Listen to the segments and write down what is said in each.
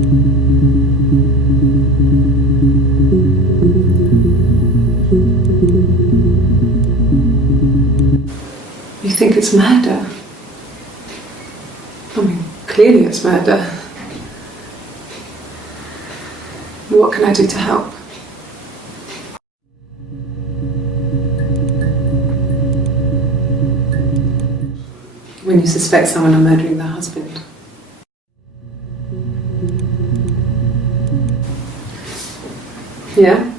You think it's murder? I mean, clearly it's murder. What can I do to help? When you suspect someone of murdering their husband. Yeah,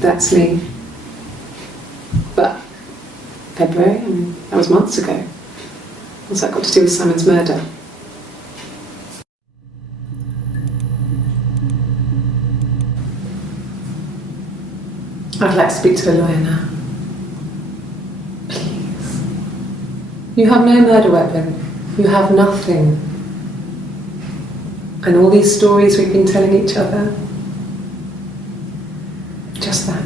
that's me. But February, I mean, that was months ago. What's that got to do with Simon's murder? I'd like to speak to a lawyer now. Please. You have no murder weapon. You have nothing. And all these stories we've been telling each other, just that.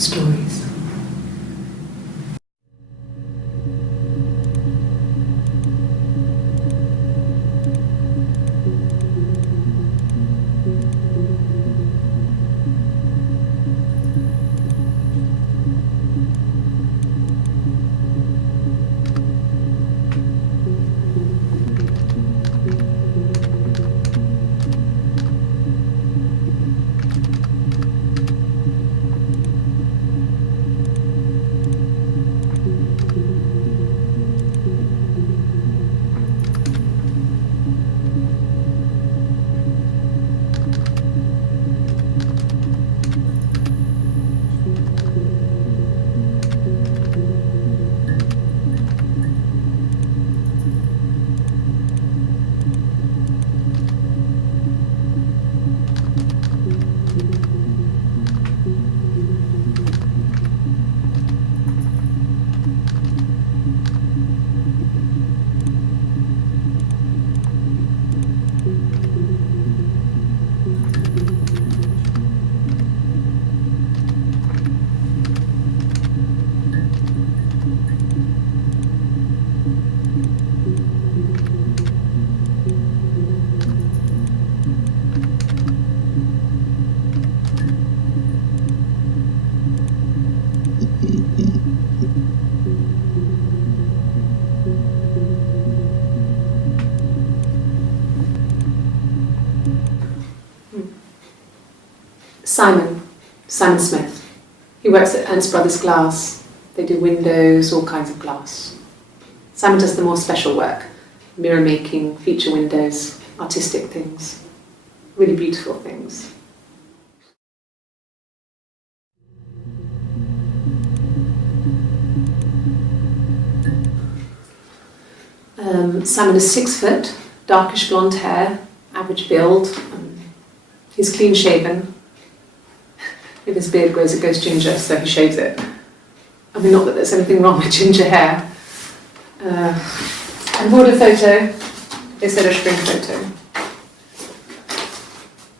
Stories. Simon Smith. He works at Ernst Brothers Glass. They do windows, all kinds of glass. Simon does the more special work, mirror making, feature windows, artistic things, really beautiful things. Simon is 6 foot, darkish blonde hair, average build. He's clean shaven. If his beard grows, it goes ginger, so he shaves it. I mean, not that there's anything wrong with ginger hair. I bought a photo. They said a spring photo.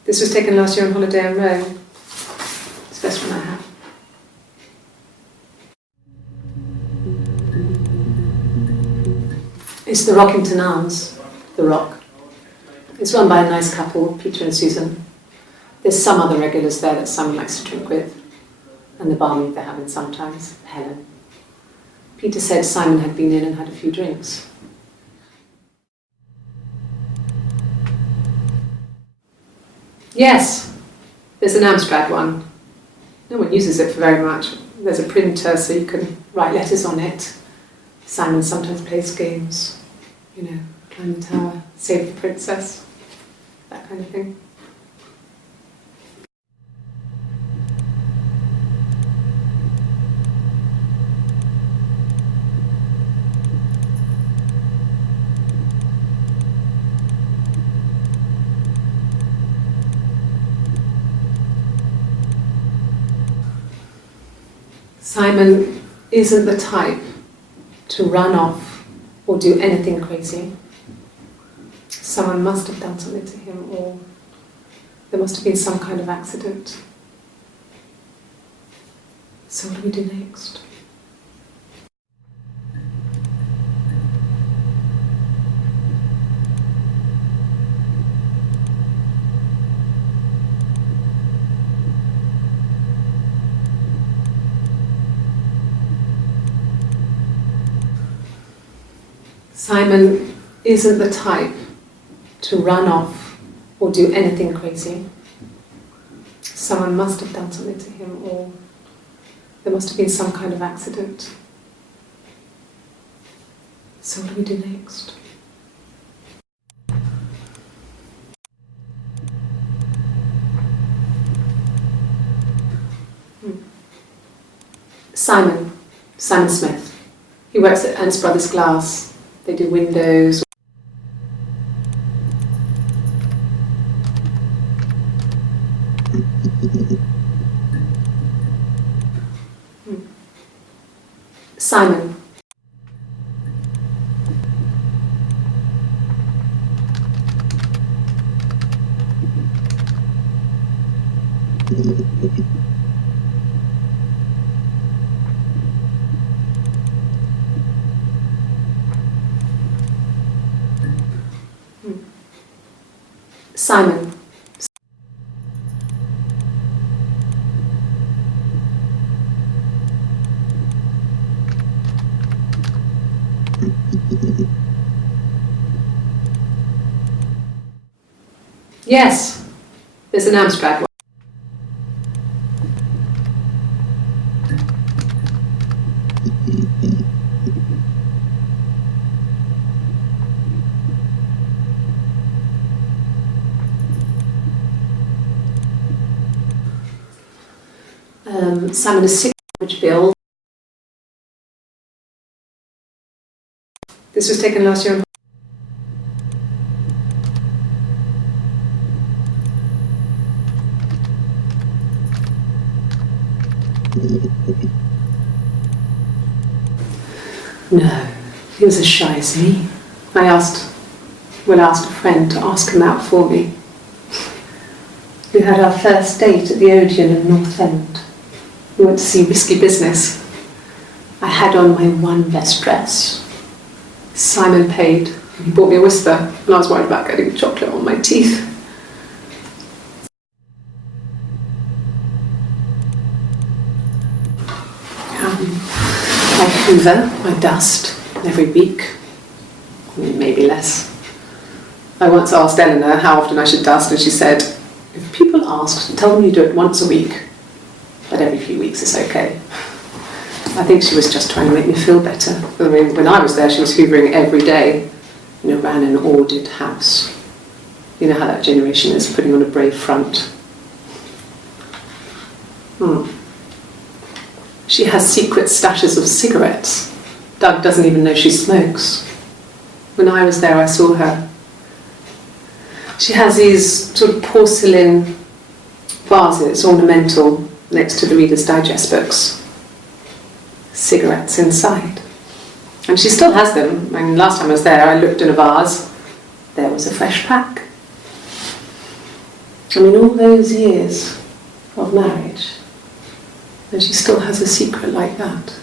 This was taken last year on holiday in Rome. It's the best one I have. It's the Rockington Arms, the Rock. It's run by a nice couple, Peter and Susan. There's some other regulars there that Simon likes to drink with, and the barmaid they're having sometimes, Helen. Peter said Simon had been in and had a few drinks. Yes, there's an Amstrad one. No one uses it for very much. There's a printer so you can write letters on it. Simon sometimes plays games, you know, climb the tower, save the princess, that kind of thing. Simon isn't the type to run off or do anything crazy. Someone must have done something to him, or there must have been some kind of accident. So what do we do next? Simon isn't the type to run off or do anything crazy. Someone must have done something to him, or there must have been some kind of accident. So what do we do next? Simon Smith. He works at Ernst Brothers Glass. They do windows. Simon. Simon. Yes, there's an abstract one. Simon is 6 bill. This was taken last year. No, he was as shy as me. I asked a friend to ask him out for me. We had our first date at the Odeon in North End. We went to see Risky Business. I had on my one best dress. Simon paid, and he bought me a whisper, and I was worried about getting chocolate on my teeth. I hoover, I dust every week, maybe less. I once asked Eleanor how often I should dust, and she said, if people ask, tell them you do it once a week, but every few weeks is okay. I think she was just trying to make me feel better. I mean, when I was there, she was hoovering every day, ran an ordered house. You know how that generation is, putting on a brave front. She has secret stashes of cigarettes. Doug doesn't even know she smokes. When I was there, I saw her. She has these sort of porcelain vases, ornamental, next to the Reader's Digest books. Cigarettes inside. And she still has them. I mean, last time I was there, I looked in a vase. There was a fresh pack. I mean, all those years of marriage, and she still has a secret like that.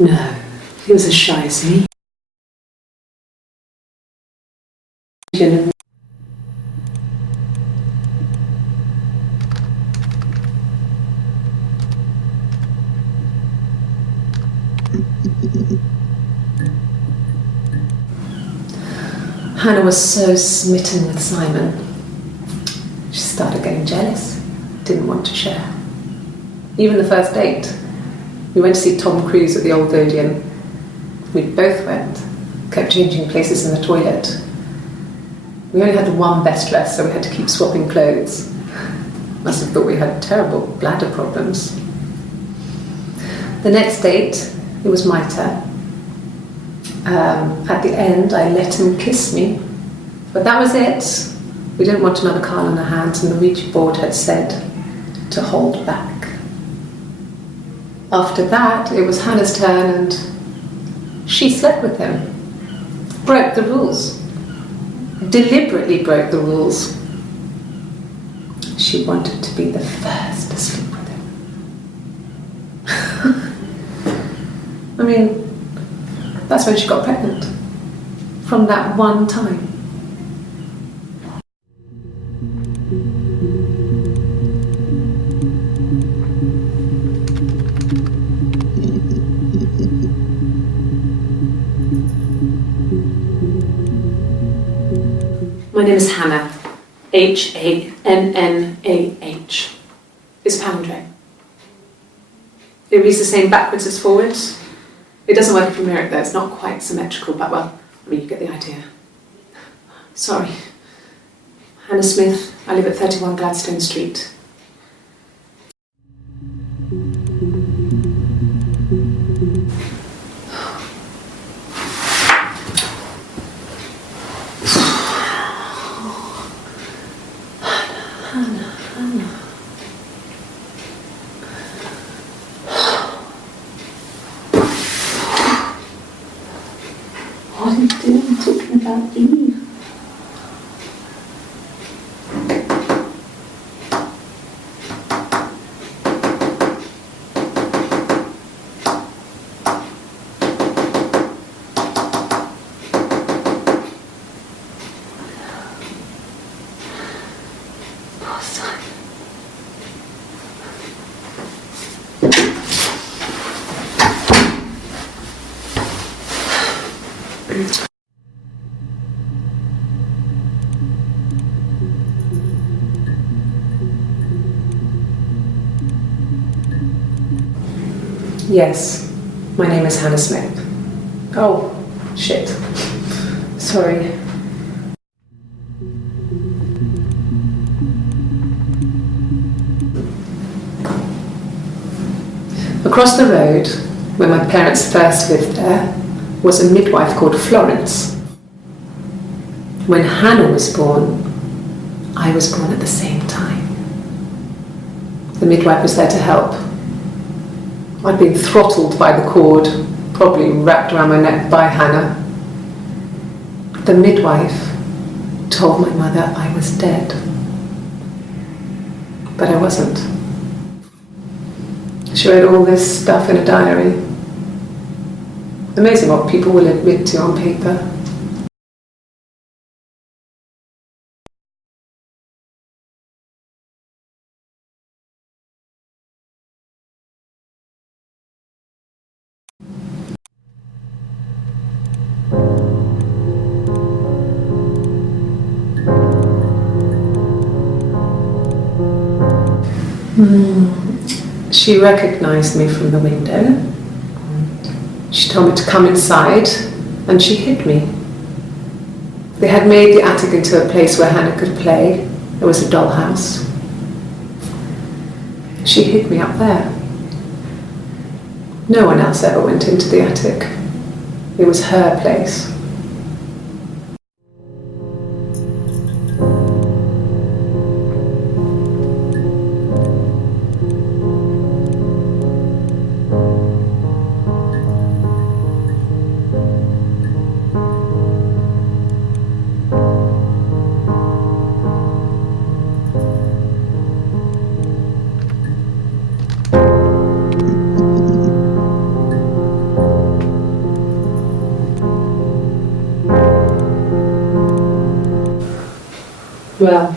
No, he was as shy as me. Hannah was so smitten with Simon. She started getting jealous, didn't want to share. Even the first date. We went to see Tom Cruise at the Old Odeon. We both went, kept changing places in the toilet. We only had one best dress, so we had to keep swapping clothes. Must have thought we had terrible bladder problems. The next date, it was my turn. At the end, I let him kiss me, but that was it. We didn't want another card on our hands, and the Ouija board had said to hold back. After that, it was Hannah's turn, and she slept with him. Broke the rules. Deliberately broke the rules. She wanted to be the first to sleep with him. I mean, that's when she got pregnant. From that one time. My name is Hannah. Hannah. It's palindrome. It reads the same backwards as forwards. It doesn't work if you mirror it though, it's not quite symmetrical, but well, I mean, you get the idea. Sorry. Hannah Smith, I live at 31 Gladstone Street. What are you doing talking about Eve? Poor son. Yes, my name is Hannah Smith. Oh, shit. Sorry. Across the road, where my parents first lived there, was a midwife called Florence. When Hannah was born, I was born at the same time. The midwife was there to help. I'd been throttled by the cord, probably wrapped around my neck by Hannah. The midwife told my mother I was dead. But I wasn't. She wrote all this stuff in a diary. Amazing what people will admit to on paper. She recognized me from the window. She told me to come inside, and she hid me. They had made the attic into a place where Hannah could play. There was a dollhouse. She hid me up there. No one else ever went into the attic. It was her place. Well,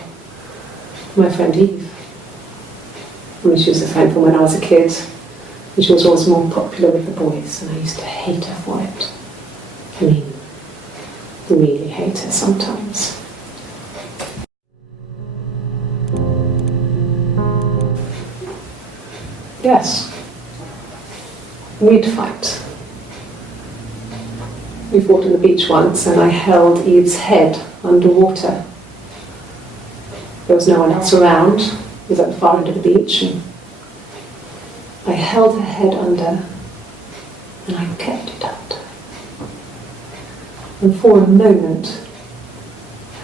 my friend Eve. I mean, she was a friend from when I was a kid, and she was always more popular with the boys, and I used to hate her for it. I mean, really hate her sometimes. Yes, we'd fight. We fought on the beach once, and I held Eve's head underwater. There was no one else around. It was at the far end of the beach, and I held her head under, and I kept it out. And for a moment,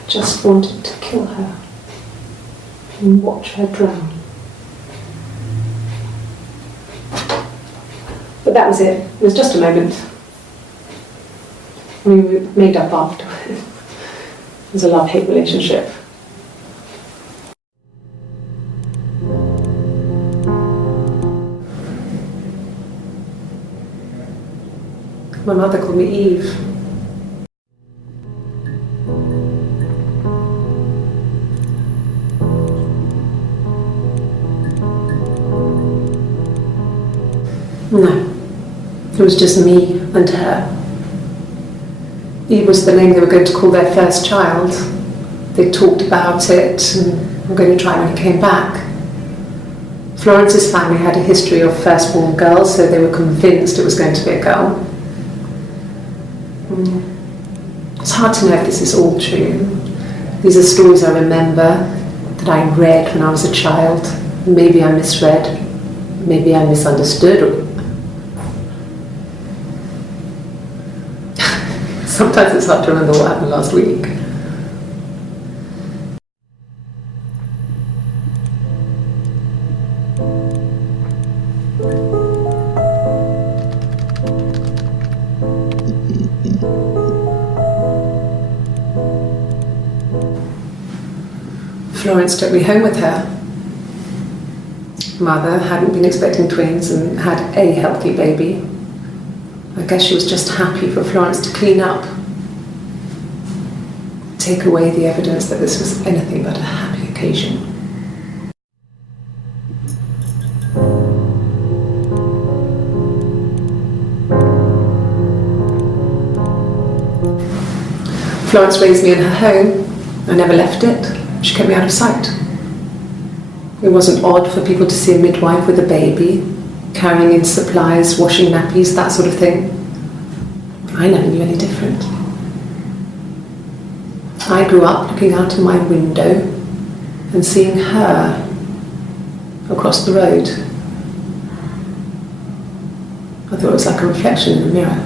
I just wanted to kill her and watch her drown. But that was it. It was just a moment. We made up afterwards. It was a love-hate relationship. My mother called me Eve. No, it was just me and her. Eve was the name they were going to call their first child. They talked about it and were going to try when he came back. Florence's family had a history of firstborn girls, so they were convinced it was going to be a girl. It's hard to know if this is all true. These are stories I remember, that I read when I was a child. Maybe I misread, maybe I misunderstood. Sometimes it's hard to remember what happened last week. Florence took me home with her. Mother hadn't been expecting twins and had a healthy baby. I guess she was just happy for Florence to clean up, take away the evidence that this was anything but a happy occasion. Florence raised me in her home. I never left it. She kept me out of sight. It wasn't odd for people to see a midwife with a baby, carrying in supplies, washing nappies, that sort of thing. I never knew any different. I grew up looking out of my window and seeing her across the road. I thought it was like a reflection in the mirror.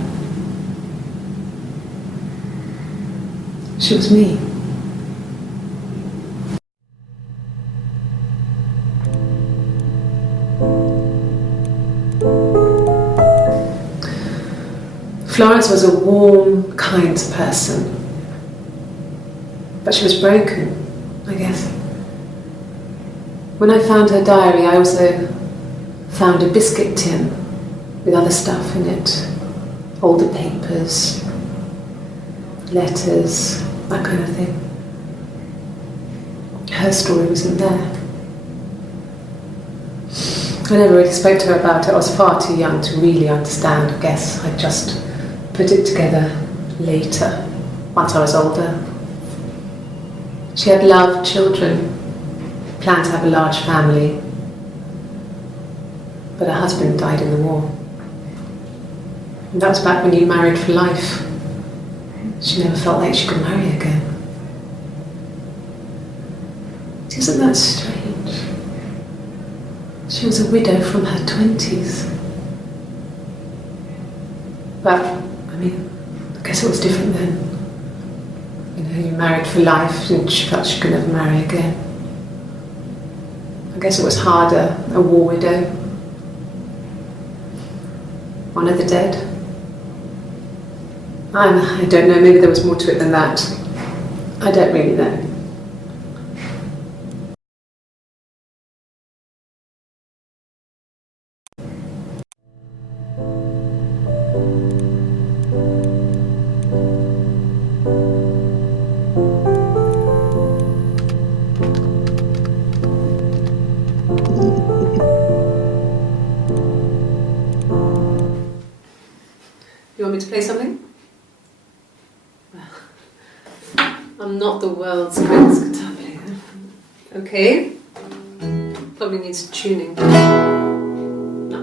She was me. Florence was a warm, kind person, but she was broken, I guess. When I found her diary, I also found a biscuit tin with other stuff in it, older papers, letters, that kind of thing. Her story wasn't there. I never really spoke to her about it. I was far too young to really understand, I guess. I just put it together later, once I was older. She had loved children, planned to have a large family, but her husband died in the war. And that was back when you married for life. She never felt like she could marry again. Isn't that strange? She was a widow from her 20s. But, I mean, I guess it was different then. You know, you married for life and she felt she could never marry again. I guess it was harder, a war widow. One of the dead. I don't know, maybe there was more to it than that. I don't really know. You want me to play something? I'm not the world's greatest guitar player. Okay. Probably needs tuning. No,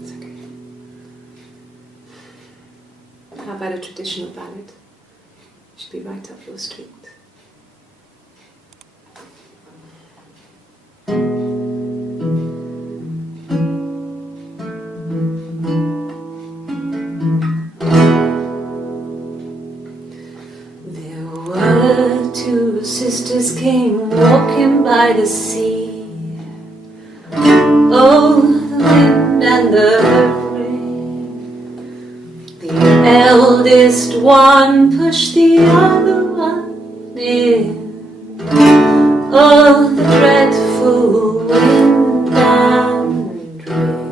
it's okay. How about a traditional ballad? Should be right up your street. Two sisters came walking by the sea. Oh, the wind and the rain. eldest one pushed the other one in. Oh, the dreadful wind and rain.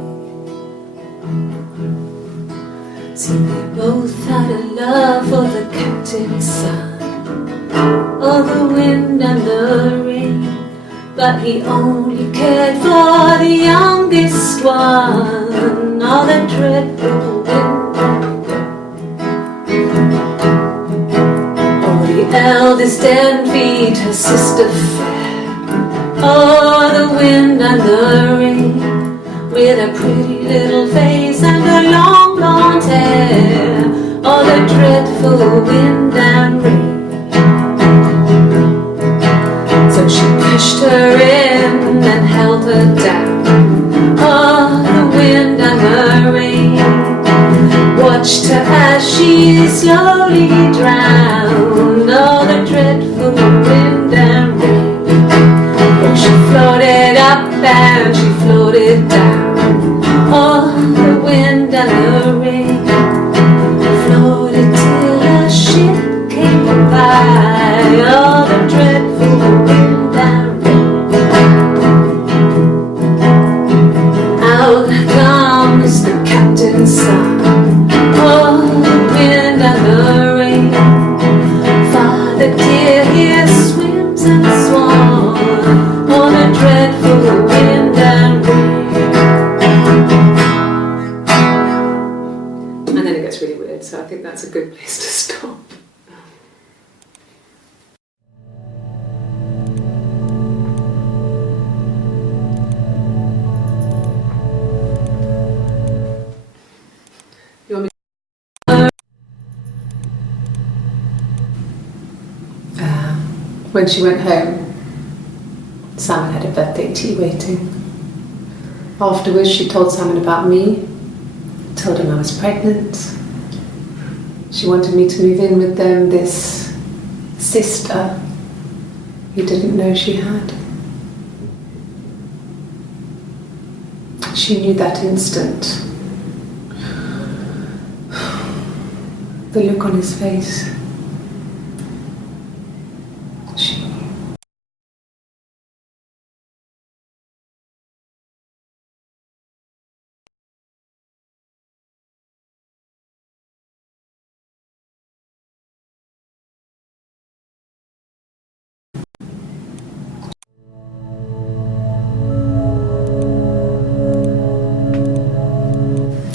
See, they both had a love for the captain's son. Oh, the wind and the rain. But he only cared for the youngest one. Oh, the dreadful wind and rain. Oh, the eldest envied her sister fair. Oh, the wind and the rain, with a pretty little face and her long blonde hair. Oh, the dreadful wind and rain. So she pushed her in and held her down. Oh, the wind and the rain watched her as she slowly drowned. Oh, the dreadful wind and rain. Oh, she floated up and she floated down. Oh, the wind and the rain floated till a ship came by. Oh, the dreadful wind and rain. Out comes the captain's son. Oh, the wind and the rain. Father dear, here swims and swans. Oh, the dreadful wind and rain. And then it gets really weird, so I think that's a good place to stop. You want me when she went home, Simon had a birthday tea waiting. Afterwards, she told Simon about me, told him I was pregnant. She wanted me to move in with them, this sister he didn't know she had. She knew that instant. The look on his face. She knew.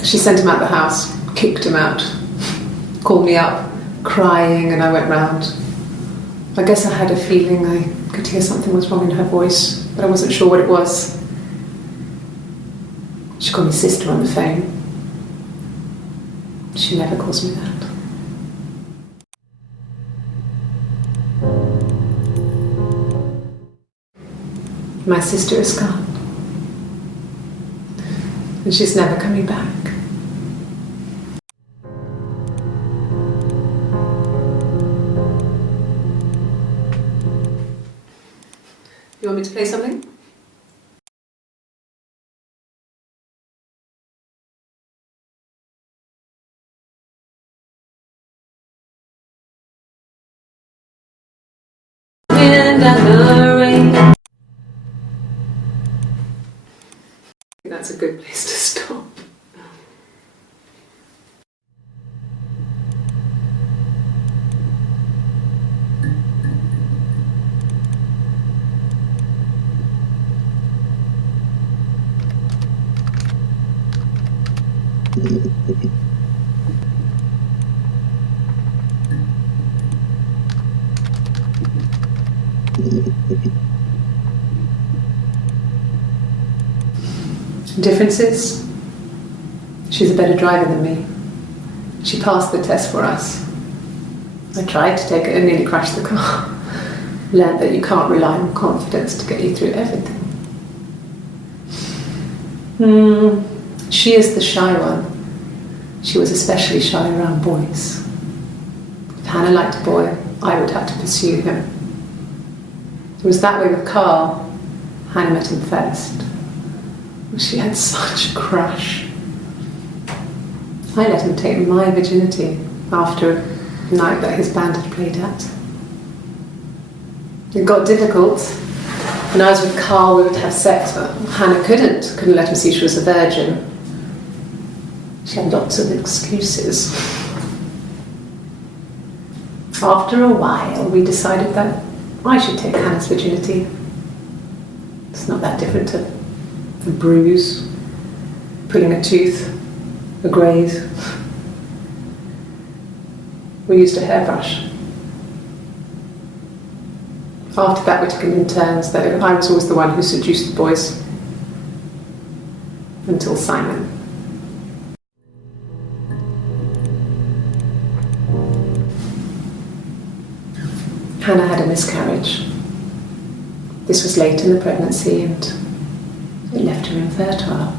She sent him out the house, kicked him out, called me up, crying, and I went round. I guess I had a feeling I could hear something was wrong in her voice, but I wasn't sure what it was. She called me sister on the phone. She never calls me that. My sister is gone, and she's never coming back. You want me to play something? Wind and the rain. That's a good place to stop. Differences? She's a better driver than me. She passed the test for us. I tried to take it and nearly crashed the car. Learned that you can't rely on confidence to get you through everything. She is the shy one. She was especially shy around boys. If Hannah liked a boy, I would have to pursue him. It was that way with Carl. Hannah met him first. She had such a crush. I let him take my virginity. after a night that his band had played at. It got difficult. When I was with Carl, we would have sex, but Hannah couldn't let him see she was a virgin. She had lots of excuses. After a while, we decided that I should take Hannah's virginity. It's not that different to a bruise, pulling a tooth, a graze. We used a hairbrush. After that, we took it in turns, though. I was always the one who seduced the boys. Until Simon. Hannah had a miscarriage. This was late in the pregnancy and it left her infertile.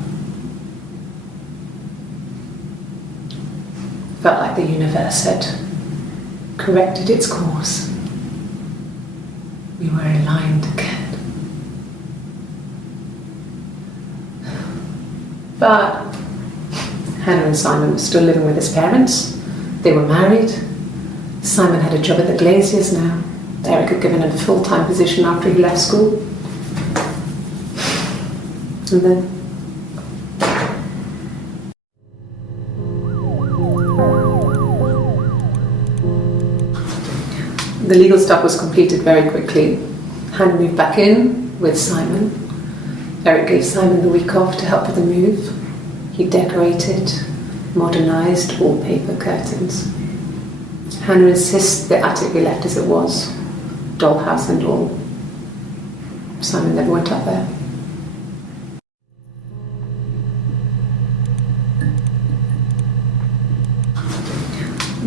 Felt like the universe had corrected its course. We were aligned again. But Hannah and Simon were still living with his parents. They were married. Simon had a job at the Glaziers now. Eric had given him a full-time position after he left school. And then the legal stuff was completed very quickly. Hannah moved back in with Simon. Eric gave Simon the week off to help with the move. He decorated, modernised wallpaper curtains. Hannah insists the attic be left as it was, dollhouse and all. Simon never went up there.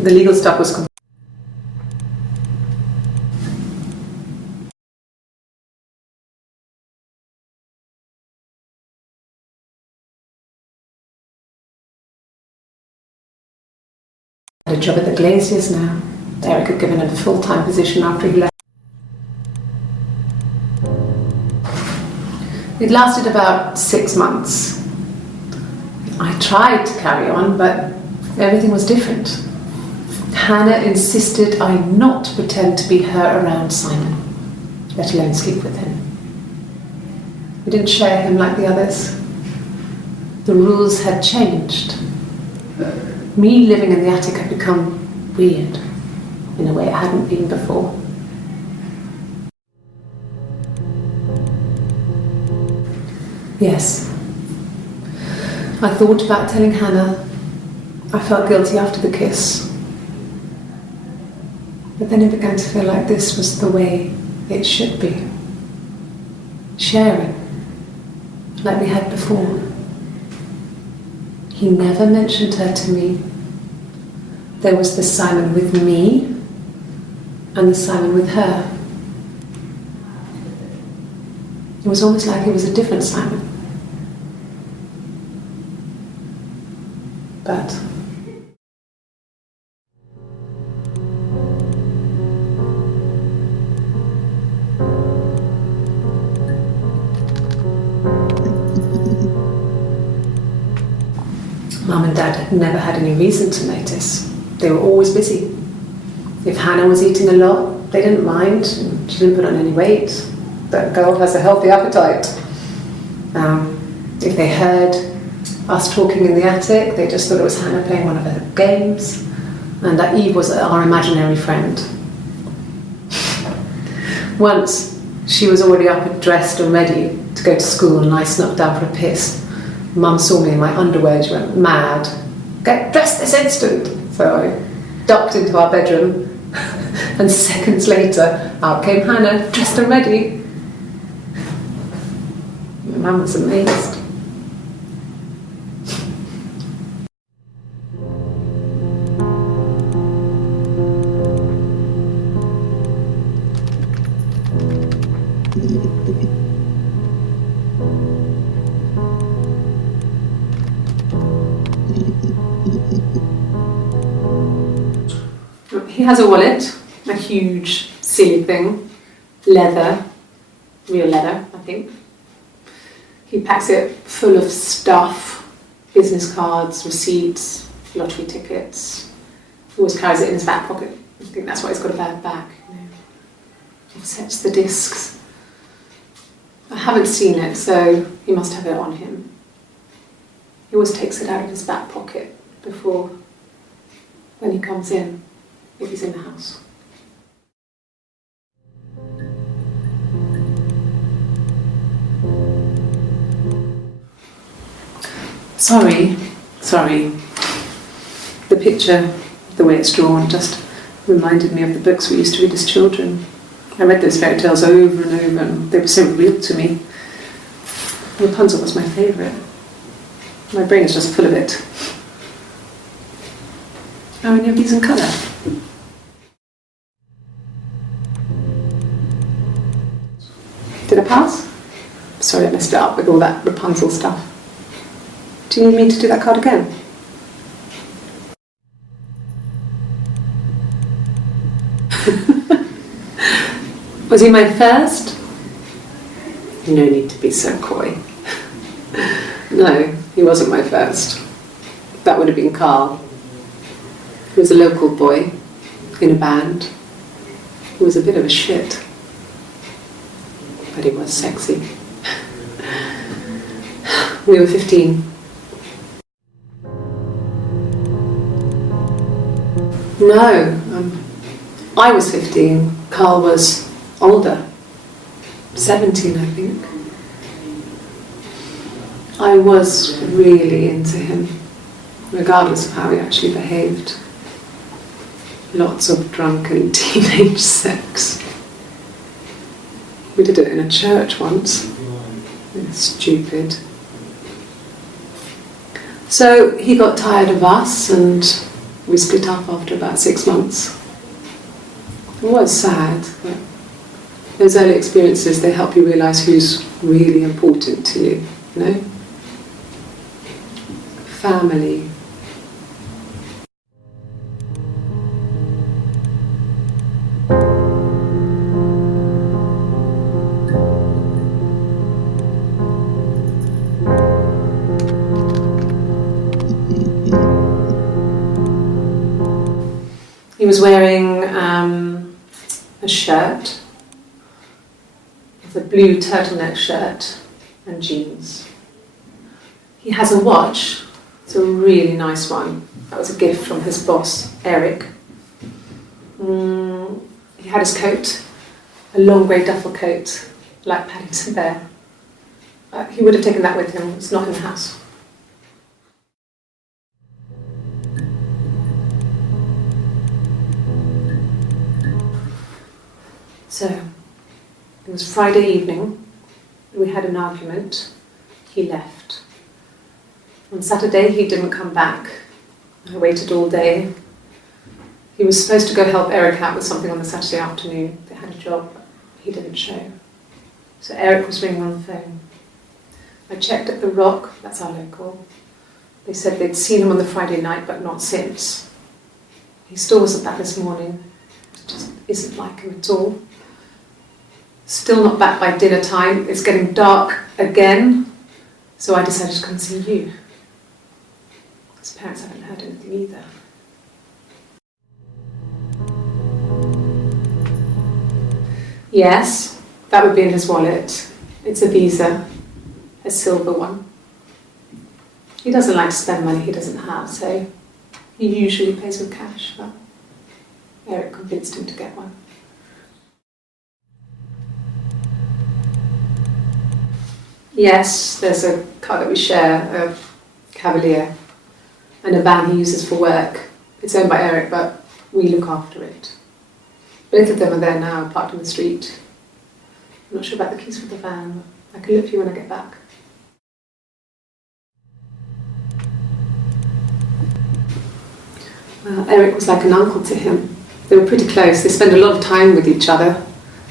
The legal stuff was completed. A job at the Glaziers now. Eric had given him a full-time position after he left. It lasted about 6 months. I tried to carry on, but everything was different. Hannah insisted I not pretend to be her around Simon, let alone sleep with him. We didn't share him like the others. The rules had changed. Me living in the attic had become weird in a way it hadn't been before. Yes, I thought about telling Hannah. I felt guilty after the kiss. But then it began to feel like this was the way it should be. Sharing, like we had before. He never mentioned her to me. There was the Simon with me and the Simon with her. It was almost like it was a different Simon. But Mum and Dad had never had any reason to notice. They were always busy. If Hannah was eating a lot, they didn't mind. She didn't put on any weight. That girl has a healthy appetite. If they heard us talking in the attic, they just thought it was Hannah playing one of her games, and that Eve was our imaginary friend. Once, she was already up and dressed and ready to go to school, and I snuck down for a piss. Mum saw me in my underwear. She went mad. "Get dressed this instant!" So I ducked into our bedroom, and seconds later, out came Hannah, dressed and ready. Mum was amazed. He has a wallet, a huge, silly thing, leather, real leather, I think. He packs it full of stuff, business cards, receipts, lottery tickets, He always carries it in his back pocket. I think that's why he's got a bad back. Offsets the discs. I haven't seen it, so he must have it on him. He always takes it out of his back pocket before, when he comes in, if he's in the house. Sorry. The picture, the way it's drawn, just reminded me of the books we used to read as children. I read those fairy tales over and over, and they were so real to me. Rapunzel was my favourite. My brain is just full of it. Are any of these in colour? Did I pass? Sorry, I messed it up with all that Rapunzel stuff. Do you need me to do that card again? Was he my first? No need to be so coy. No, he wasn't my first. That would have been Carl. He was a local boy in a band. He was a bit of a shit, but he was sexy. We were 15. No, I was 15. Carl was older, 17 I think. I was really into him, regardless of how he actually behaved. Lots of drunken teenage sex. We did it in a church once. It was stupid. So he got tired of us and we split up after about 6 months. It was sad, but those early experiences, they help you realise who's really important to you, you know? Family. He was wearing a shirt, it's a blue turtleneck shirt and jeans. He has a watch, it's a really nice one. That was a gift from his boss, Eric. He had his coat, a long grey duffel coat, like Paddington Bear. He would have taken that with him, it's not in the house. So, it was Friday evening, we had an argument, he left. On Saturday he didn't come back, I waited all day. He was supposed to go help Eric out with something on the Saturday afternoon, they had a job, but he didn't show. So Eric was ringing on the phone. I checked at the Rock, that's our local. They said they'd seen him on the Friday night but not since. He still wasn't back this morning, it just isn't like him at all. Still not back by dinner time, it's getting dark again, so I decided to come and see you. His parents haven't heard anything either. Yes, that would be in his wallet. It's a Visa, a silver one. He doesn't like to spend money he doesn't have, so he usually pays with cash, but Eric convinced him to get one. Yes, there's a car that we share, a Cavalier, and a van he uses for work. It's owned by Eric, but we look after it. Both of them are there now, parked on the street. I'm not sure about the keys for the van, but I can look for you when I get back. Well, Eric was like an uncle to him. They were pretty close, they spend a lot of time with each other,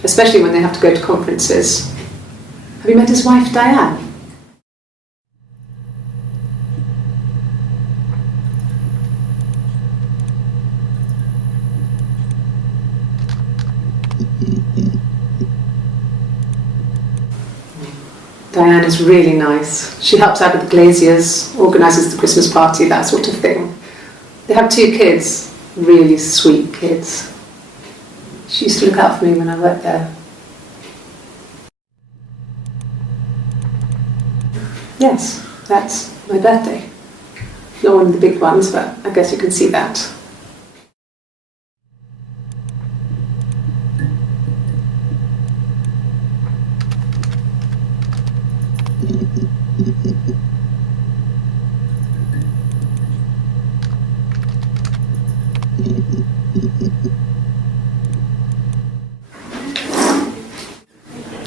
especially when they have to go to conferences. Have you met his wife, Diane? Diane is really nice. She helps out with the glaziers, organises the Christmas party, that sort of thing. They have 2 kids, really sweet kids. She used to look out for me when I worked there. Yes, that's my birthday. Not one of the big ones, but I guess you can see that.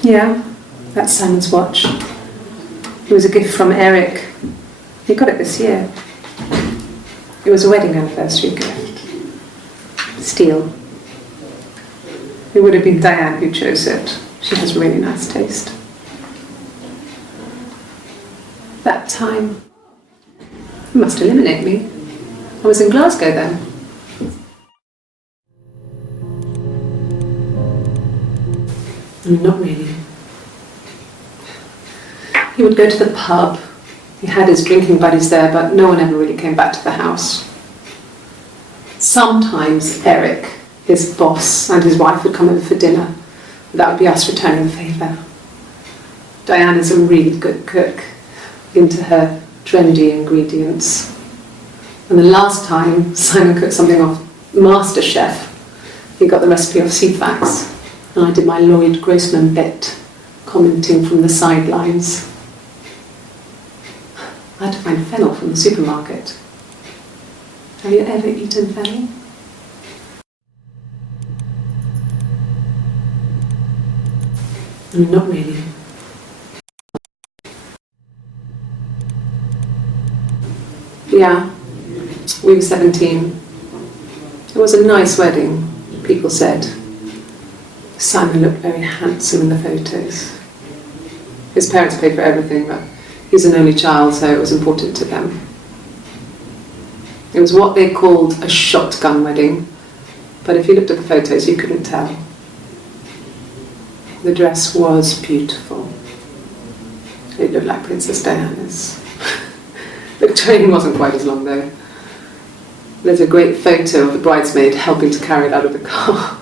Yeah, that's Simon's watch. It was a gift from Eric. He got it this year. It was a wedding anniversary gift. Steel. It would have been Diane who chose it. She has really nice taste. That time, it must eliminate me. I was in Glasgow then. Not really. He would go to the pub. He had his drinking buddies there, but no one ever really came back to the house. Sometimes Eric, his boss, and his wife would come over for dinner. That would be us returning the favour. Diane is a really good cook, into her trendy ingredients. And the last time Simon cooked something off MasterChef, he got the recipe off CFAX. And I did my Lloyd Grossman bit, commenting from the sidelines. I had to find fennel from the supermarket. Have you ever eaten fennel? Not really. Yeah, we were 17. It was a nice wedding, people said. Simon looked very handsome in the photos. His parents paid for everything, but he's an only child, so it was important to them. It was what they called a shotgun wedding, but if you looked at the photos, you couldn't tell. The dress was beautiful. It looked like Princess Diana's. The train wasn't quite as long, though. There's a great photo of the bridesmaid helping to carry it out of the car.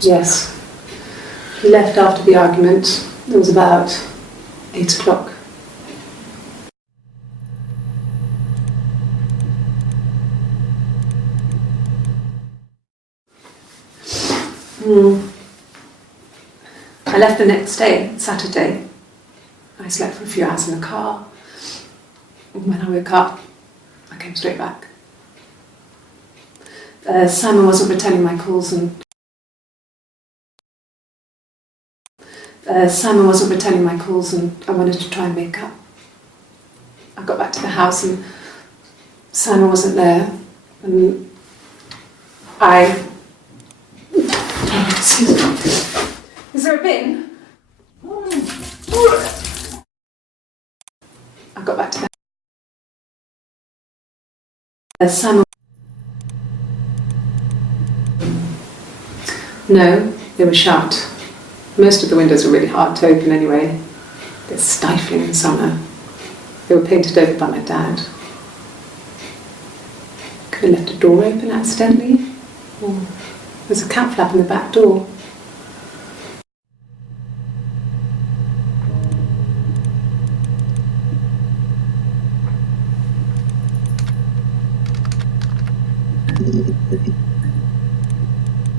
Yes. He left after the argument. It was about 8 o'clock. I left the next day, Saturday. I slept for a few hours in the car. When I woke up, I came straight back. Simon wasn't returning my calls and I wanted to try and make up. I got back to the house and Simon wasn't there, and excuse me. Is there a bin? I got back to the Simon. No, they were shut. Most of the windows were really hard to open anyway. They're stifling in summer. They were painted over by my dad. Could have left a door open accidentally. Or there's a cat flap in the back door.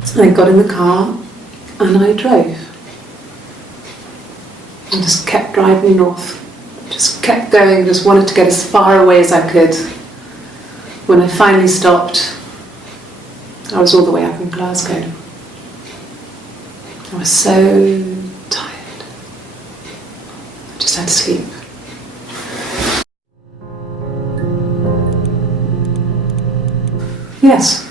So I got in the car and I drove. I just kept driving north. Just kept going, just wanted to get as far away as I could. When I finally stopped, I was all the way up in Glasgow. I was so tired. I just had to sleep. Yes.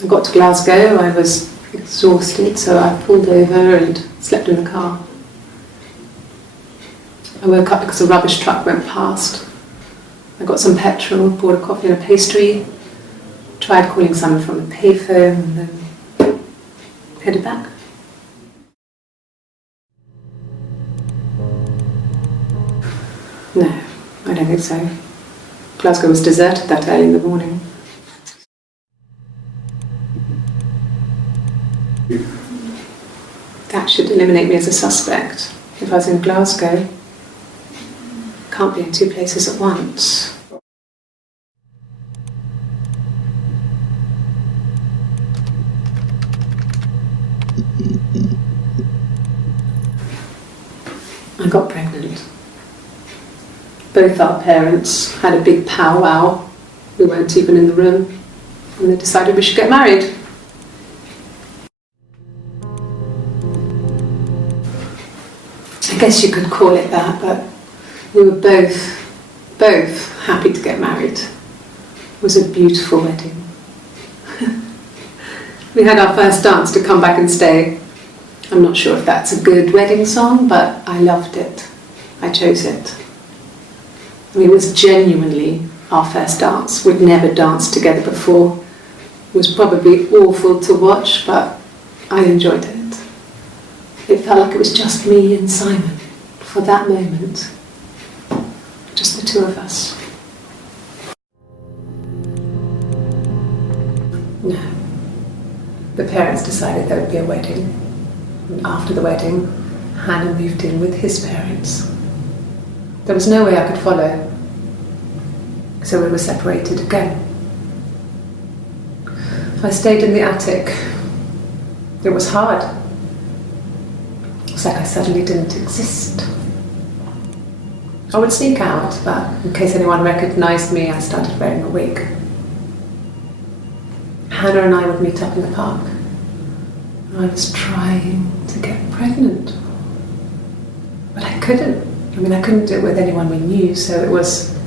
I got to Glasgow, I was exhausted, so I pulled over and slept in the car. I woke up because a rubbish truck went past. I got some petrol, bought a coffee and a pastry, tried calling someone from the payphone, and then headed back. No, I don't think so. Glasgow was deserted that early in the morning. That should eliminate me as a suspect. If I was in Glasgow, can't be in two places at once. I got pregnant. Both our parents had a big powwow. We weren't even in the room, and they decided we should get married. I guess you could call it that, but we were both happy to get married. It was a beautiful wedding. We had our first dance to Come Back and Stay. I'm not sure if that's a good wedding song, but I loved it. I chose it. I mean, it was genuinely our first dance. We'd never danced together before. It was probably awful to watch, but I enjoyed it. It felt like it was just me and Simon for that moment. Just the two of us. No. The parents decided there would be a wedding. And after the wedding, Hannah moved in with his parents. There was no way I could follow, so we were separated again. I stayed in the attic. It was hard. It's like I suddenly didn't exist. I would sneak out, but in case anyone recognised me, I started wearing a wig. Hannah and I would meet up in the park. I was trying to get pregnant, but I couldn't. I mean, I couldn't do it with anyone we knew, so it was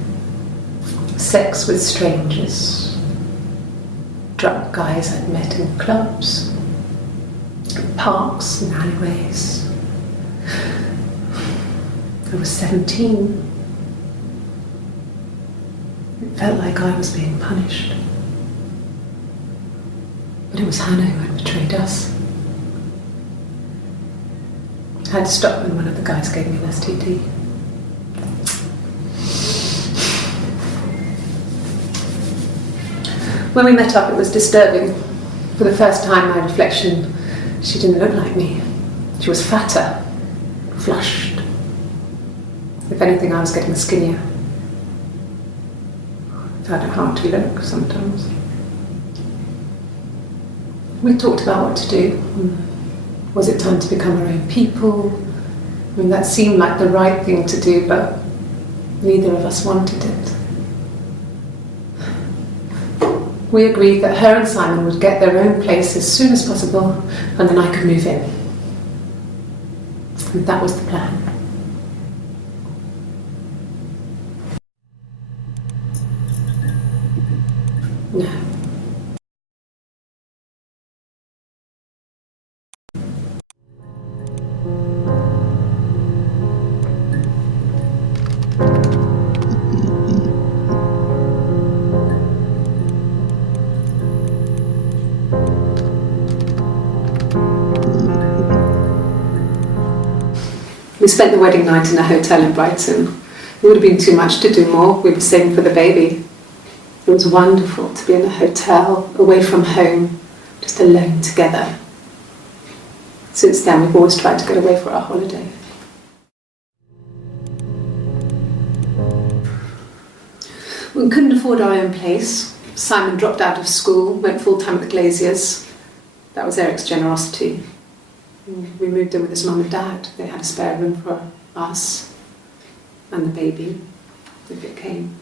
sex with strangers, drunk guys I'd met in clubs, parks and alleyways. I was 17. It felt like I was being punished. But it was Hannah who had betrayed us. I had to stop when one of the guys gave me an STD. When we met up, it was disturbing. For the first time, my reflection, she didn't look like me. She was fatter, flushed. If anything, I was getting skinnier. I found it hard to look sometimes. We talked about what to do. Was it time to become our own people? I mean, that seemed like the right thing to do, but neither of us wanted it. We agreed that her and Simon would get their own place as soon as possible, and then I could move in. And that was the plan. No. We spent the wedding night in a hotel in Brighton. It would have been too much to do more. We were saving for the baby. It was wonderful to be in a hotel, away from home, just alone together. Since then, we've always tried to get away for our holiday. We couldn't afford our own place. Simon dropped out of school, went full-time at the Glaziers. That was Eric's generosity. We moved in with his mum and dad. They had a spare room for us and the baby, if it came.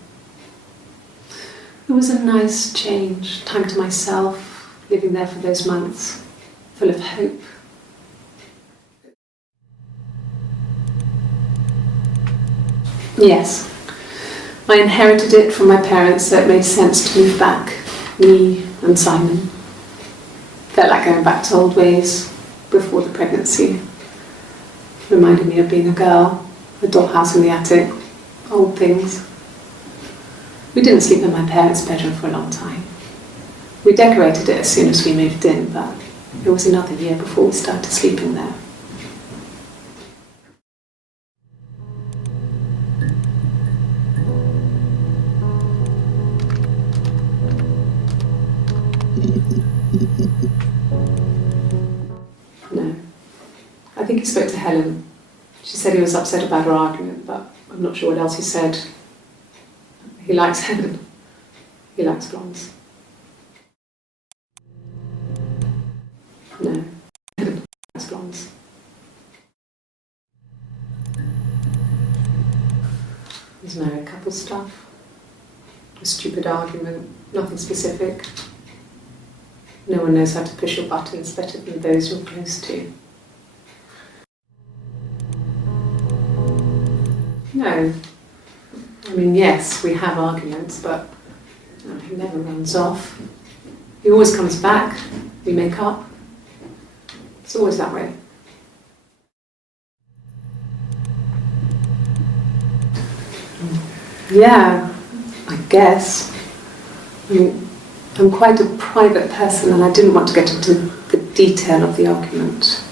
It was a nice change, time to myself, living there for those months, full of hope. Yes, I inherited it from my parents, so it made sense to move back, me and Simon. Felt like going back to old ways before the pregnancy. Reminded me of being a girl, a dollhouse in the attic, old things. We didn't sleep in my parents' bedroom for a long time. We decorated it as soon as we moved in, but it was another year before we started sleeping there. No. I think he spoke to Helen. She said he was upset about her argument, but I'm not sure what else he said. He likes Helen. He likes blondes. No. Helen likes blondes. There's married couple stuff. A stupid argument. Nothing specific. No one knows how to push your buttons better than those you're close to. No. I mean, yes, we have arguments, but he never runs off. He always comes back. We make up. It's always that way. Yeah, I guess. I mean, I'm quite a private person and I didn't want to get into the detail of the argument.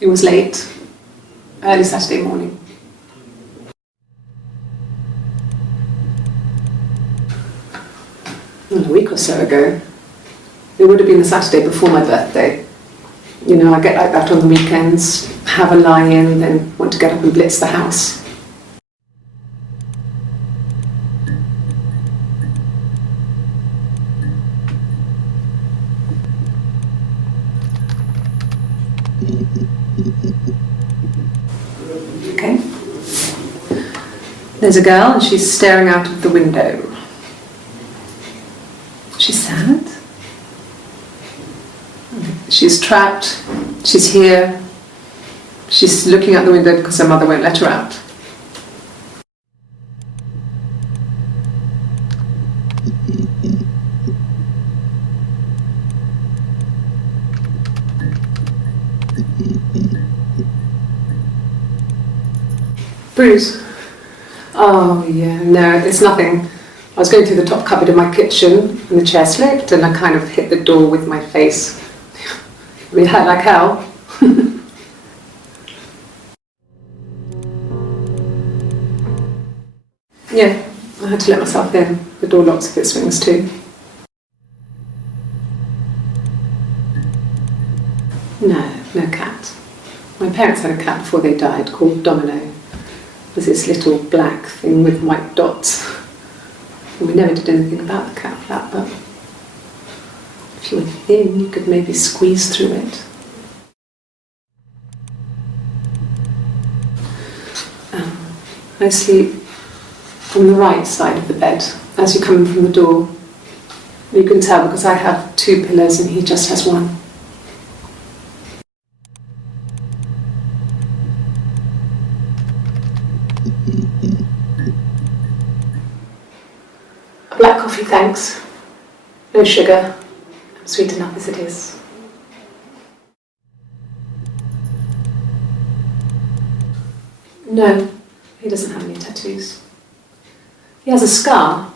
It was late, early Saturday morning. Well, a week or so ago. It would have been the Saturday before my birthday. You know, I get like that on the weekends, have a lie-in, then want to get up and blitz the house. Okay. There's a girl and she's staring out of the window. She's sad. She's trapped. She's here. She's looking out the window because her mother won't let her out. Bruise? Oh yeah, no, it's nothing. I was going through the top cupboard in my kitchen and the chair slipped and I kind of hit the door with my face. I mean, it hurt like hell. Yeah, I had to let myself in. The door locks if it swings too. No cat. My parents had a cat before they died called Domino. It was this little black thing with white dots. And we never did anything about the cat flap, but if you were thin, you could maybe squeeze through it. I sleep on the right side of the bed as you come in from the door. You can tell because I have two pillows and he just has one. A black coffee, thanks. No sugar. I'm sweet enough as it is. No, he doesn't have any tattoos. He has a scar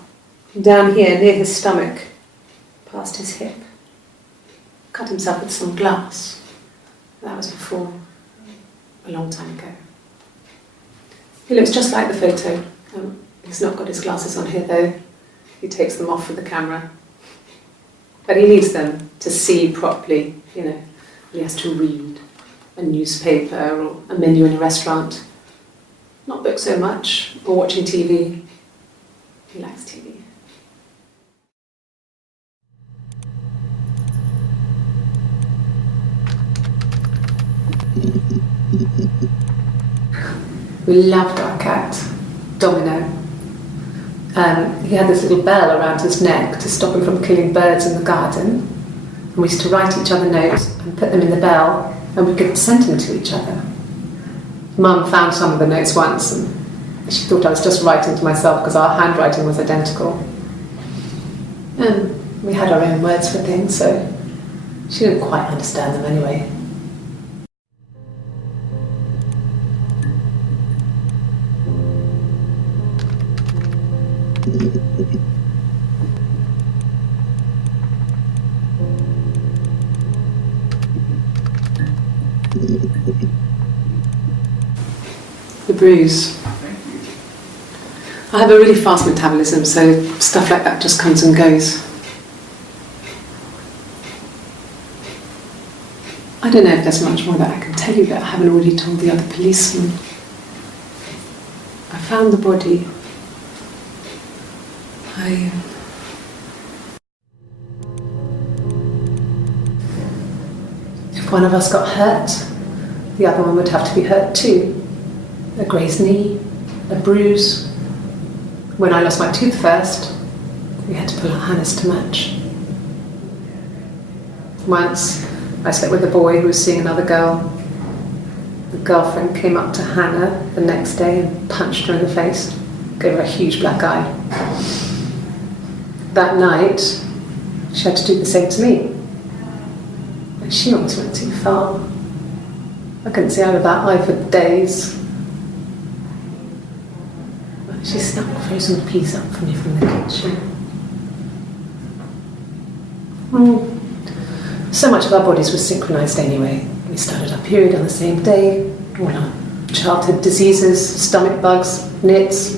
down here near his stomach, past his hip. Cut himself with some glass. That was before. a long time ago. He looks just like the photo. He's not got his glasses on here though. He takes them off with the camera. But he needs them to see properly, you know. He has to read a newspaper or a menu in a restaurant. Not book so much, or watching TV. He likes TV. We loved our cat, Domino. He had this little bell around his neck to stop him from killing birds in the garden. And we used to write each other notes and put them in the bell, and we could send them to each other. Mum found some of the notes once, and she thought I was just writing to myself because our handwriting was identical. And we had our own words for things, so she didn't quite understand them anyway. The bruise. I have a really fast metabolism, so stuff like that just comes and goes. I don't know if there's much more that I can tell you that I haven't already told the other policemen. I found the body. If one of us got hurt, the other one would have to be hurt too. A grazed knee, a bruise. When I lost my tooth first, we had to pull out Hannah's to match. Once, I slept with a boy who was seeing another girl. The girlfriend came up to Hannah the next day and punched her in the face, gave her a huge black eye. That night, she had to do the same to me. And she almost went too far. I couldn't see out of that eye for days. She snuck a frozen piece up for me from the kitchen. So much of our bodies was synchronised anyway. We started our period on the same day. All our childhood diseases, stomach bugs, nits.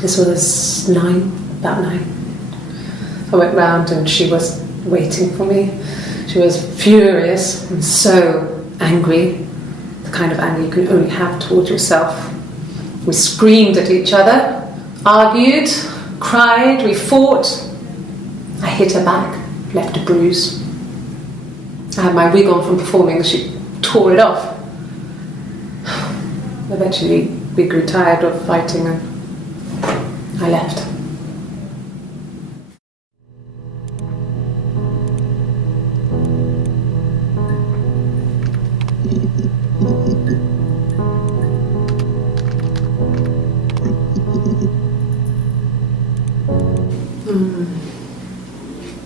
This was about 9. I went round and she was waiting for me. She was furious and so angry, the kind of anger you can only have towards yourself. We screamed at each other, argued, cried, we fought. I hit her back, left a bruise. I had my wig on from performing and she tore it off. Eventually we grew tired of fighting and I left.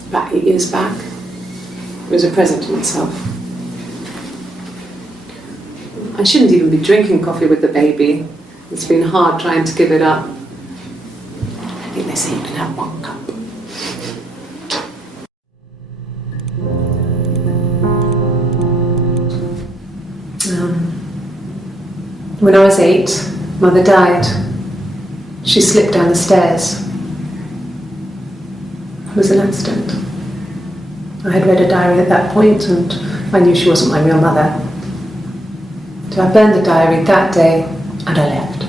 About 8 years back, it was a present to myself. I shouldn't even be drinking coffee with the baby. It's been hard trying to give it up. I think they say you can have 1 cup. When I was 8, Mother died. She slipped down the stairs. It was an accident. I had read a diary at that point and I knew she wasn't my real mother. So I burned the diary that day and I left.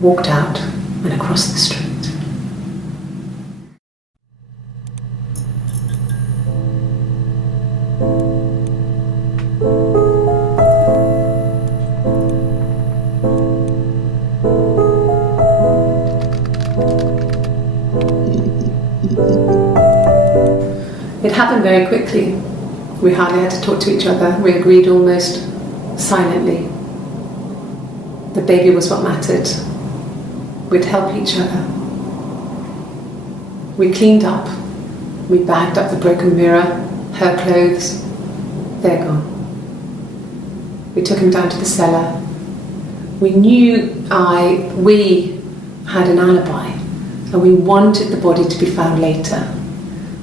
Walked out and across the street. It happened very quickly. We hardly had to talk to each other. We agreed almost silently. The baby was what mattered. We'd help each other. We cleaned up. We bagged up the broken mirror, her clothes. They're gone. We took him down to the cellar. We knew we had an alibi, and we wanted the body to be found later.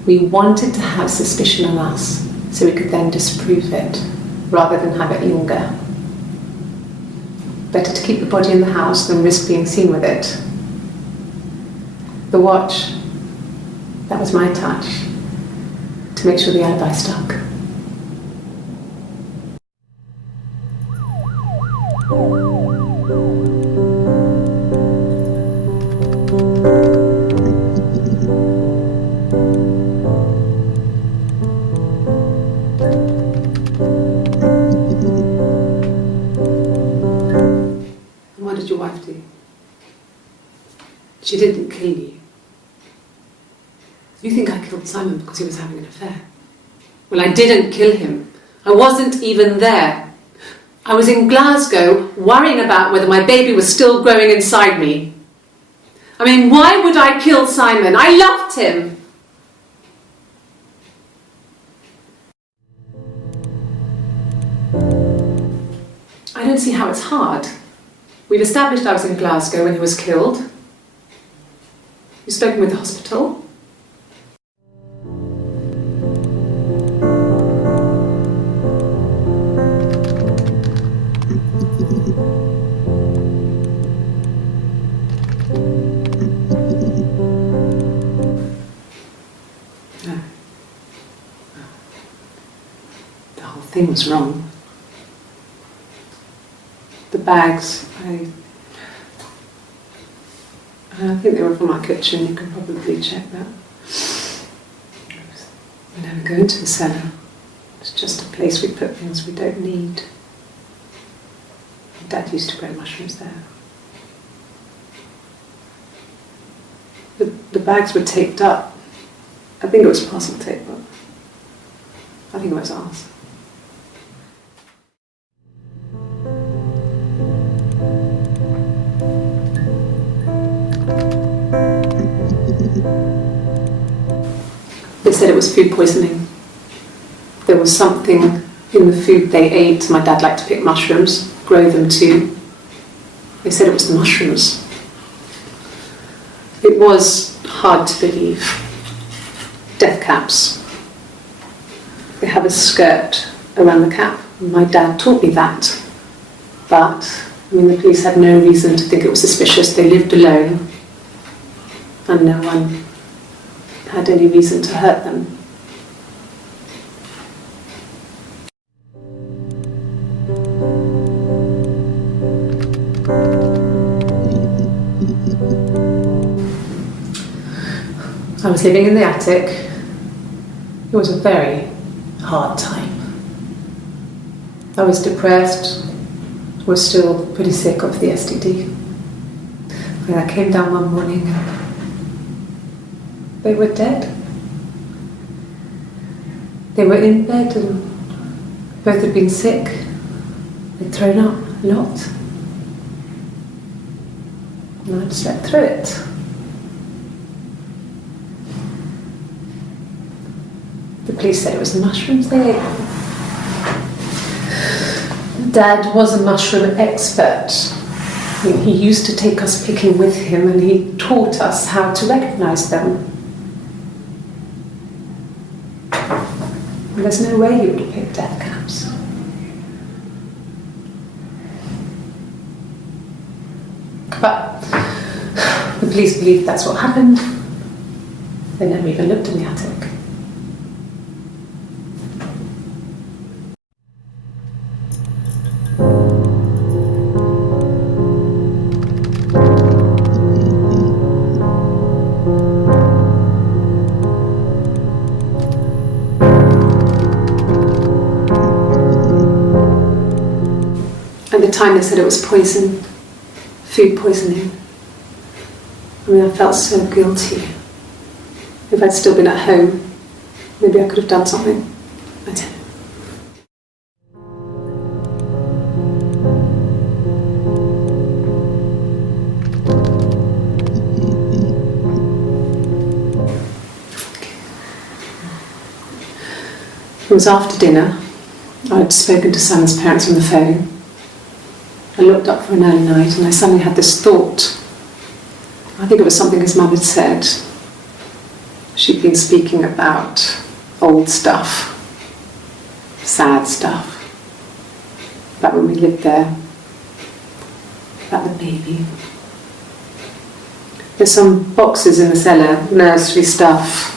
We wanted to have suspicion on us so we could then disprove it, rather than have it linger. Better to keep the body in the house than risk being seen with it. The watch, that was my touch, to make sure the alibi stuck. What did your wife do? She didn't kill you. You think I killed Simon because he was having an affair? Well, I didn't kill him. I wasn't even there. I was in Glasgow worrying about whether my baby was still growing inside me. I mean, why would I kill Simon? I loved him. I don't see how it's hard. We've established I was in Glasgow when he was killed. You've spoken with the hospital. No. The whole thing was wrong. The bags, I think they were from our kitchen, you can probably check that. We never go into the cellar. It's just a place we put things we don't need. Dad used to grow mushrooms there. The bags were taped up. I think it was parcel tape, but I think it was ours. They said it was food poisoning. There was something in the food they ate. My dad liked to pick mushrooms, grow them too. They said it was the mushrooms. It was hard to believe. Death caps. They have a skirt around the cap. My dad taught me that. But, the police had no reason to think it was suspicious. They lived alone. And no one had any reason to hurt them. I was living in the attic. It was a very hard time. I was depressed, was still pretty sick of the STD. And I came down one morning and they were dead. They were in bed and both had been sick. They'd thrown up a lot. And I'd slept through it. The police said it was the mushrooms they ate. Dad was a mushroom expert. He used to take us picking with him and he taught us how to recognise them. And there's no way he would have picked death caps. But the police believe that's what happened. They never even looked in the attic. At the time they said it was poison, food poisoning. I felt so guilty. If I'd still been at home, maybe I could have done something. I didn't. It was after dinner. I'd spoken to Simon's parents on the phone. I looked up for an early night and I suddenly had this thought. I think it was something his mum had said. she'd been speaking about old stuff, sad stuff, about when we lived there, about the baby. There's some boxes in the cellar, nursery stuff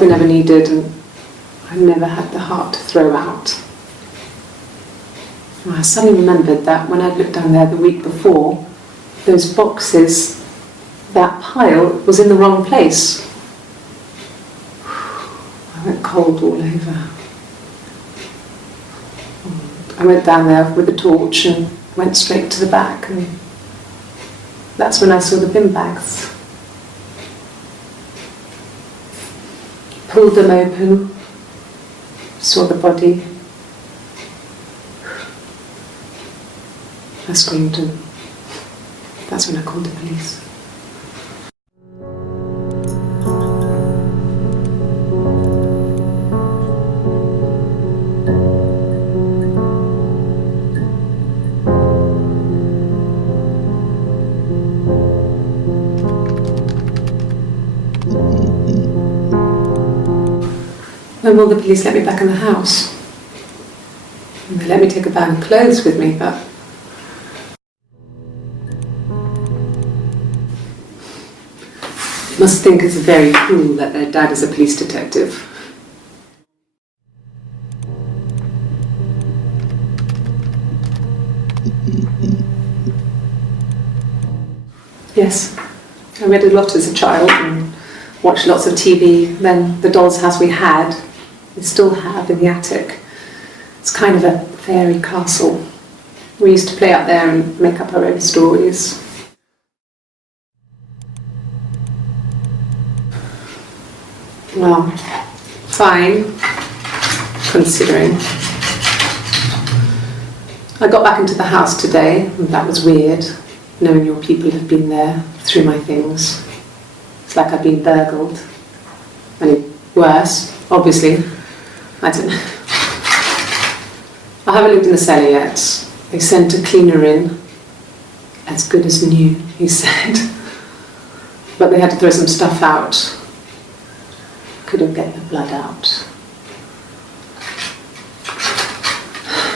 we never needed and I never had the heart to throw out. And I suddenly remembered that when I looked down there the week before, those boxes, that pile was in the wrong place. I went cold all over. I went down there with a torch and went straight to the back, and that's when I saw the bin bags. Pulled them open, saw the body. I screamed, and that's when I called the police. When will the police let me back in the house? And they let me take a bag of clothes with me, but must think it's very cool that their dad is a police detective. Yes, I read a lot as a child and watched lots of TV. Then the doll's house we had, we still have in the attic. It's kind of a fairy castle. We used to play out there and make up our own stories. Well, fine, considering. I got back into the house today, and that was weird, knowing your people have been there through my things. It's like I've been burgled. I mean, worse, obviously. I don't know. I haven't lived in the cellar yet. They sent a cleaner in. As good as new, he said. But they had to throw some stuff out. Couldn't get the blood out.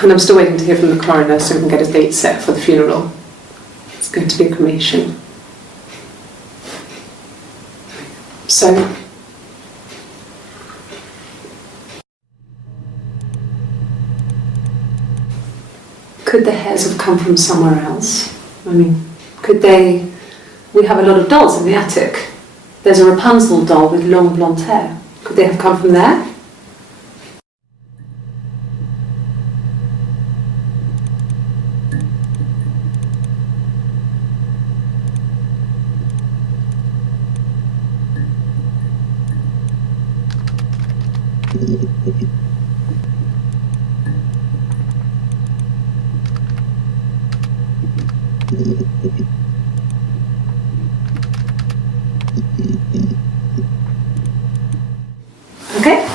And I'm still waiting to hear from the coroner so we can get a date set for the funeral. It's going to be a cremation. So, could the hairs have come from somewhere else? I mean, could they... We have a lot of dolls in the attic. There's a Rapunzel doll with long blonde hair. Could they have come from there? Okay.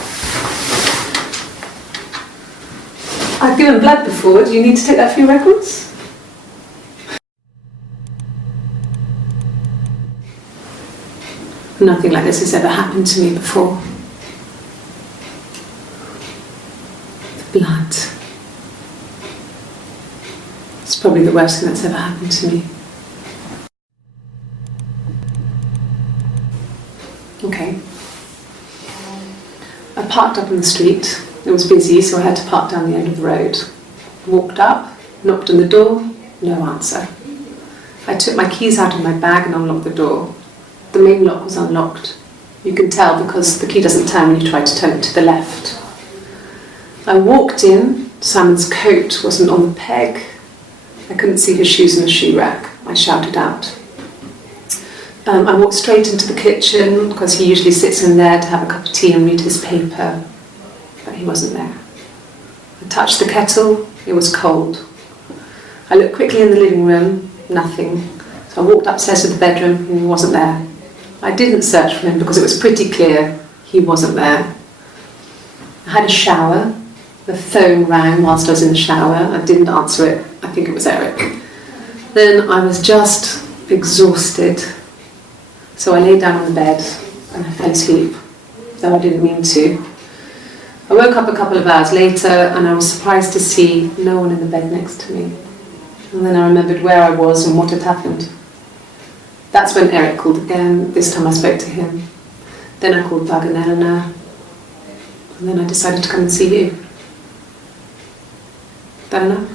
I've given blood before. Do you need to take that for your records? Nothing like this has ever happened to me before. The blood. It's probably the worst thing that's ever happened to me. Okay. I parked up in the street. It was busy, so I had to park down the end of the road. Walked up, knocked on the door, no answer. I took my keys out of my bag and unlocked the door. The main lock was unlocked. You can tell because the key doesn't turn when you try to turn it to the left. I walked in. Simon's coat wasn't on the peg. I couldn't see his shoes in the shoe rack. I shouted out. I walked straight into the kitchen because he usually sits in there to have a cup of tea and read his paper, but he wasn't there. I touched the kettle, it was cold. I looked quickly in the living room, nothing. So I walked upstairs to the bedroom and he wasn't there. I didn't search for him because it was pretty clear he wasn't there. I had a shower. The phone rang whilst I was in the shower. I didn't answer it. I think it was Eric. Then I was just exhausted. So I lay down on the bed and I fell asleep, though I didn't mean to. I woke up a couple of hours later and I was surprised to see no one in the bed next to me. And then I remembered where I was and what had happened. That's when Eric called again. This time I spoke to him. Then I called Doug and Eleanor. And then I decided to come and see you. That enough?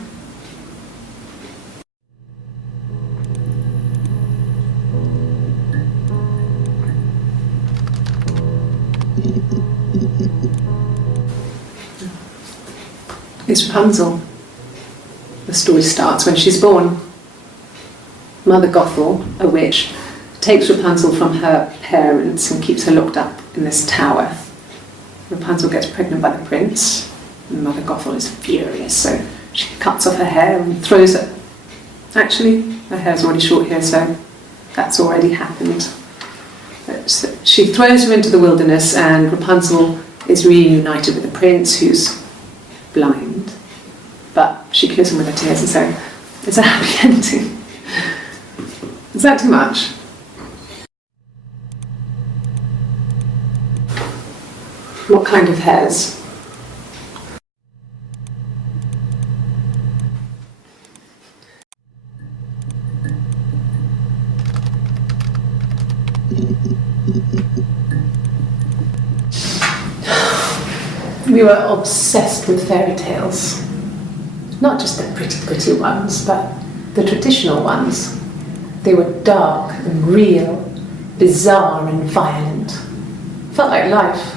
It's Rapunzel. The story starts when she's born. Mother Gothel, a witch, takes Rapunzel from her parents and keeps her locked up in this tower. Rapunzel gets pregnant by the prince, and Mother Gothel is furious, so she cuts off her hair and throws it. Actually, her hair's already short here, so that's already happened. So she throws her into the wilderness, and Rapunzel is reunited with the prince, who's blind. But she kills him with her tears, and so it's a happy ending. Is that too much? What kind of hairs? We were obsessed with fairy tales. Not just the pretty ones, but the traditional ones. They were dark and real, bizarre and violent. Felt like life.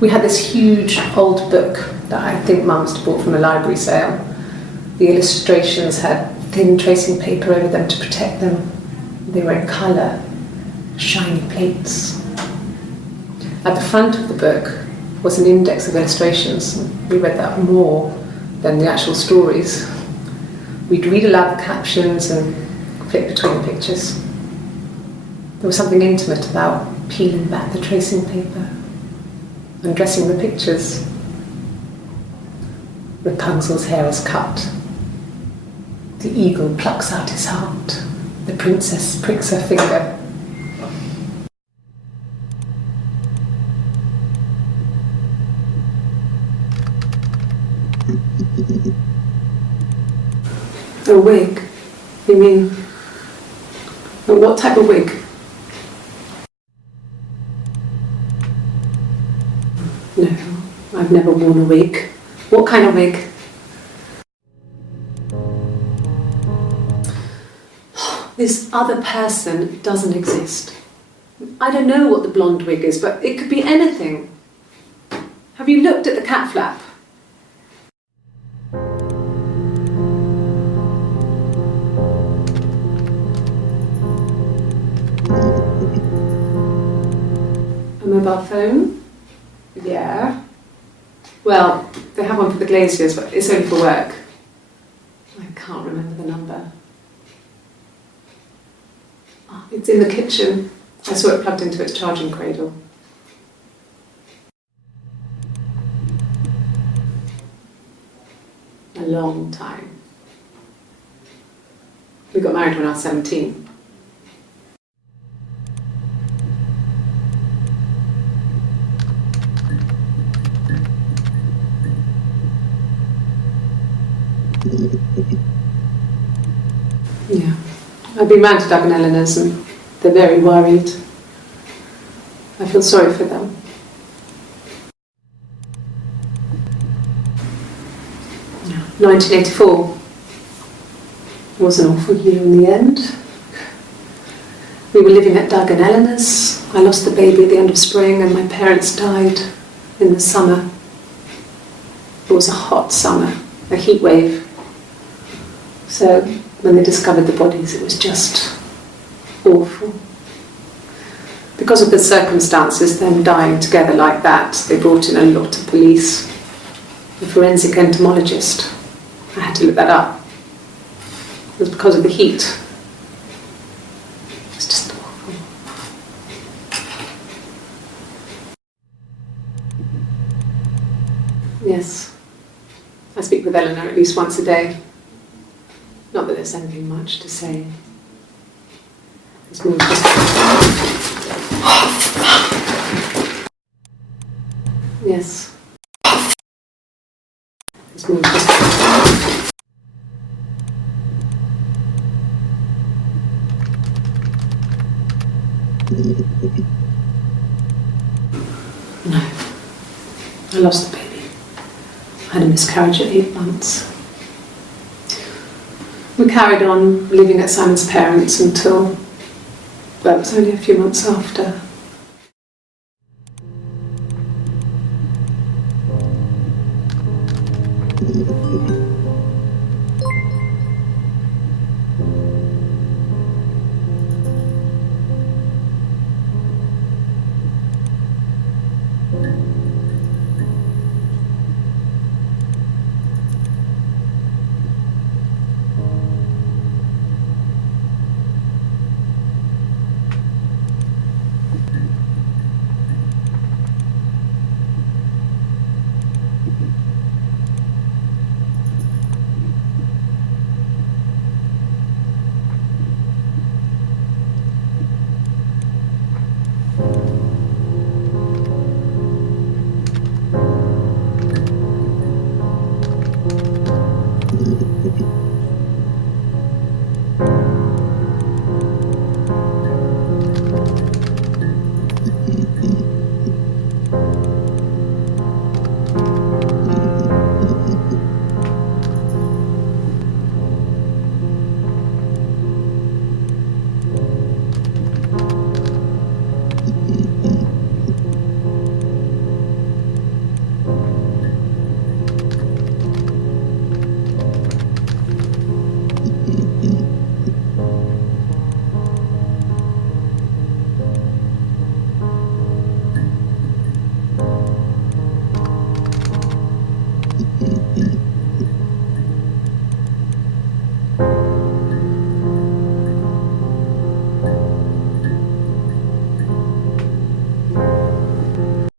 We had this huge old book that I think Mum must have bought from a library sale. The illustrations had thin tracing paper over them to protect them. They were in colour, shiny plates. At the front of the book was an index of illustrations. We read that more than the actual stories. We'd read aloud the captions and flip between the pictures. There was something intimate about peeling back the tracing paper, undressing the pictures. Rapunzel's hair is cut. The eagle plucks out his heart. The princess pricks her finger. A wig? You mean, what type of wig? No, I've never worn a wig. What kind of wig? This other person doesn't exist. I don't know what the blonde wig is, but it could be anything. Have you looked at the cat flap? A mobile phone? Yeah. Well, they have one for the glaziers, but it's only for work. I can't remember the number. Oh, it's in the kitchen. I saw it plugged into its charging cradle. A long time. We got married when I was 17. Yeah. I've been round to Doug and Eleanor's and they're very worried. I feel sorry for them. Yeah. 1984 was an awful year in the end. We were living at Doug and Eleanor's. I lost the baby at the end of spring and my parents died in the summer. It was a hot summer, a heat wave. So when they discovered the bodies, it was just awful. Because of the circumstances, them dying together like that, they brought in a lot of police. A forensic entomologist. I had to look that up. It was because of the heat. It was just awful. Yes. I speak with Eleanor at least once a day. Not that there's anything much to say. It's more just... Yes. No. I lost the baby. I had a miscarriage at 8 months. We carried on living at Simon's parents until, well, it was only a few months after.